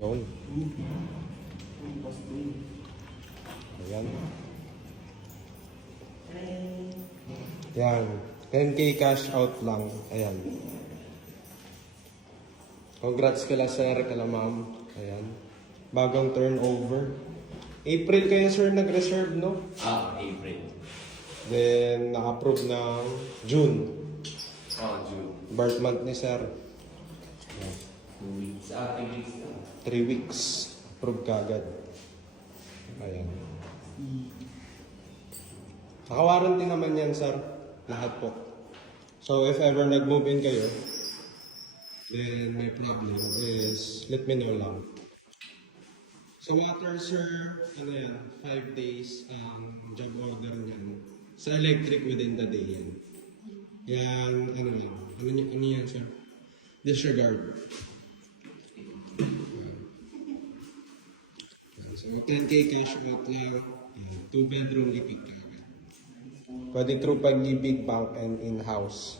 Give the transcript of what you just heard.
Yun. Ayan. Yan. 10K cash out lang. Ayan. Congrats kala sir, kala ma'am. Ayan. Bagong turnover. April kayo sir nag-reserve, no? April. Then, na-approve ng June. June. Birth month ni sir. 2 weeks. 3 weeks na. 3 weeks. Approve kagad. Ayan. Naka-warranty naman yan, sir. Lahat po. So, if ever nag-move in kayo, then may problem is, let me know lang. Sa water, sir, ano yan, 5 days ang job order niyan. Sa electric, within the day yan. Yan, ano yan, sir? Disregard. So, 10K cash out lang. 2 bedroom ipig ka. Pwede through Pag-ibig Bank and in-house.